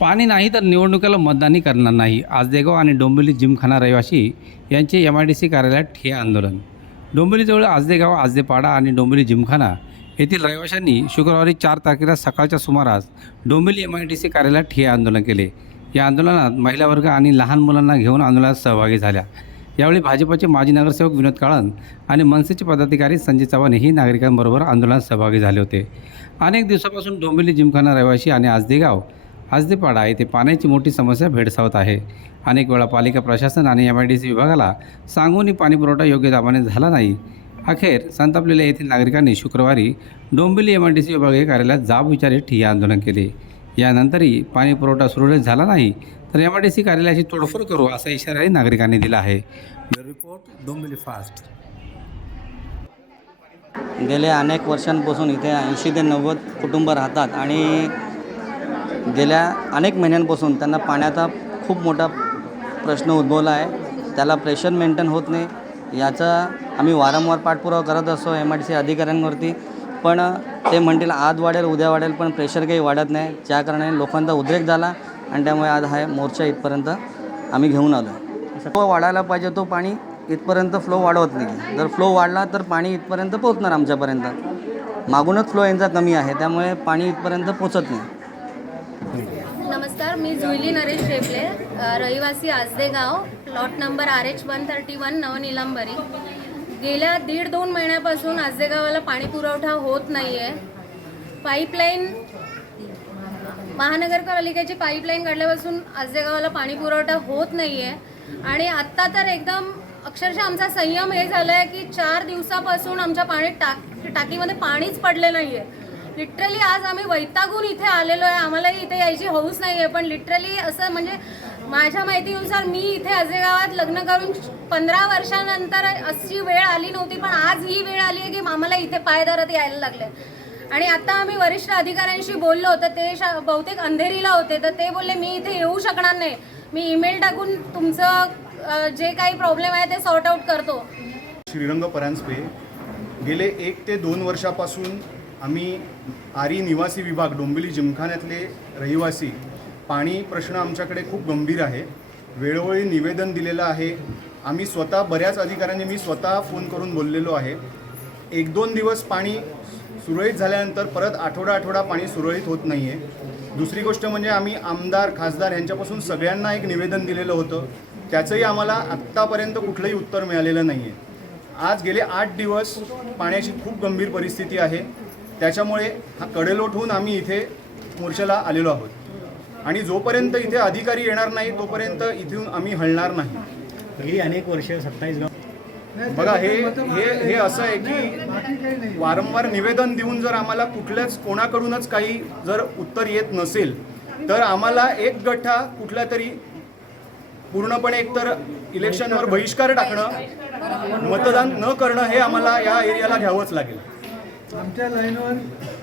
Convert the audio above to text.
पाणी नाही तर निवडणुकीला मतदानही करणार नाही. आजदेगाव आणि डोंबिवली जिमखाना रहिवासी यांचे एम आय डी सी कार्यालयात ठे आंदोलन. डोंबिवलीजवळ आजदेगाव आजदेपाडा आणि डोंबिवली जिमखाना येथील रहिवाशांनी शुक्रवारी चार तारखेला सकाळच्या सुमारास Dombivli M I D C कार्यालयात ठे आंदोलन केले. या आंदोलनात महिला वर्ग आणि लहान मुलांना घेऊन आंदोलनात सहभागी झाल्या. यावेळी भाजपचे माजी नगरसेवक विनोद काळन आणि मनसेचे पदाधिकारी संजय चव्हाण ही नागरिकांबरोबर आंदोलनात सहभागी झाले होते. अनेक दिवसापासून डोंबिवली जिमखाना रहिवाशी आणि आजदेगाव आजदेपाडा येथे पाण्याची मोठी समस्या भेडसावत आहे. अनेक वेळा पालिका प्रशासन आणि एम आय डी सी विभागाला सांगूनही पाणीपुरवठा योग्य दाबाने झाला नाही. अखेर संतापलेल्या येथील नागरिकांनी शुक्रवारी Dombivli M I D C विभागीय कार्यालयात जाब विचारे ठिय्या आंदोलन केले. यानंतरही पाणीपुरवठा सुरळीत झाला नाही तर एम आय डी सी कार्यालयाची तोडफोड करू असा इशाराही नागरिकांनी दिला आहे. Report Dombivli fast. गेल्या अनेक वर्षांपासून इथे ऐंशी ते नव्वद कुटुंब राहतात आणि गेल्या अनेक महिन्यांपासून त्यांना पाण्याचा खूप मोठा प्रश्न उद्भवला आहे. त्याला प्रेशर मेंटेन होत नाही. याचा आम्ही वारंवार पाठपुरावा करत असतो एम आय डी सी अधिकाऱ्यांवरती. पण ते म्हणतील आज वाढेल उद्या वाढेल पण प्रेशर काही वाढत नाही. ज्या कारणाने लोकांचा उद्रेक झाला आणि त्यामुळे आज हा मोर्चा इथपर्यंत आम्ही घेऊन आलो फ्लो वाढायला पाहिजे तो पाणी इथपर्यंत फ्लो वाढवत नाही. जर फ्लो वाढला तर पाणी इथपर्यंत पोचणार आमच्यापर्यंत. मागूनच फ्लो यांचा कमी आहे. त्यामुळे पाणी इथपर्यंत पोचत नाही. नमस्कार मी जुईली नरेश शेपले रहिवासी रहिवासी Ajdegaon plot number R H one thirty one नवनिलंबरी. गेल्या दीड दोन महिन्यापासून आजदेगावाला पाणी पुरवठा होत नाही आहे पाईपलाईन महानगरपालिकेची पाईपलाईन काढल्यापासून आजदेगावाला पाणी पुरवठा होत नाही आहे आणि आत्ता तर एकदम अक्षरशः आमचा संयम हे झाला आहे की चार दिवसापासून आमच्या पाणी टाक टाकीमध्ये पाणीच पडले नाही आहे लिटरली आज आम्ही वैतागून इथे आलेलो आहे. आम्हालाही इथे यायची हौस नाही आहे पण लिटरली असं म्हणजे माझ्या माहितीनुसार मी इथे अजय गावात लग्न करून पंधरा वर्षानंतर अशी वेळ आली नव्हती पण आज ही वेळ आली आहे की आम्हाला इथे पाय यायला लागले आणि आता आम्ही वरिष्ठ अधिकाऱ्यांशी बोललो तर ते शा बहुतेक अंधेरीला होते तर ते बोलले मी इथे येऊ शकणार नाही. मी ईमेल टाकून तुमचं जे काही प्रॉब्लेम आहे ते सॉर्ट आऊट करतो. श्रीरंग परांजपे गेले एक ते दोन वर्षापासून आम्ही आरी निवासी विभाग डोंबिवली जिमखान्यातले रहिवासी पाणी प्रश्न आमच्याकडे खूप गंभीर आहे. वेळोवेळी निवेदन दिलेलं आहे. आम्ही स्वतः बऱ्याच अधिकाऱ्यांनी मी स्वतः फोन करून बोललेलो आहे. एक दोन दिवस पाणी सुरळीत झाल्यानंतर परत आठवडा आठवडा पाणी सुरळीत होत नाही आहे दुसरी गोष्ट म्हणजे आम्ही आमदार खासदार यांच्यापासून सगळ्यांना एक निवेदन दिलेलं होतं. त्याचंही आम्हाला आत्तापर्यंत कुठलंही उत्तर मिळालेलं नाही आहे आज गेले आठ दिवस पाण्याची खूप गंभीर परिस्थिती आहे. त्याच्यामुळे हा कडेलोट होऊन आम्ही इथे मोर्चाला आलेलो आहोत. आणि जोपर्यंत इथे अधिकारी येणार नाही तोपर्यंत इथून आम्ही हलणार नाही. गेली अनेक वर्ष सत्तावीस गाव बघा हे हे हे असं आहे की वारंवार निवेदन देऊन जर आम्हाला कुठल्याच कोणाकडूनच काही जर उत्तर येत नसेल तर आम्हाला एक गठ्ठा कुठल्या तरी पूर्णपणे एकतर इलेक्शनवर बहिष्कार टाकणं मतदान न करणं हे आम्हाला या एरियाला घ्यावंच लागेल. आमच्या लाईनवर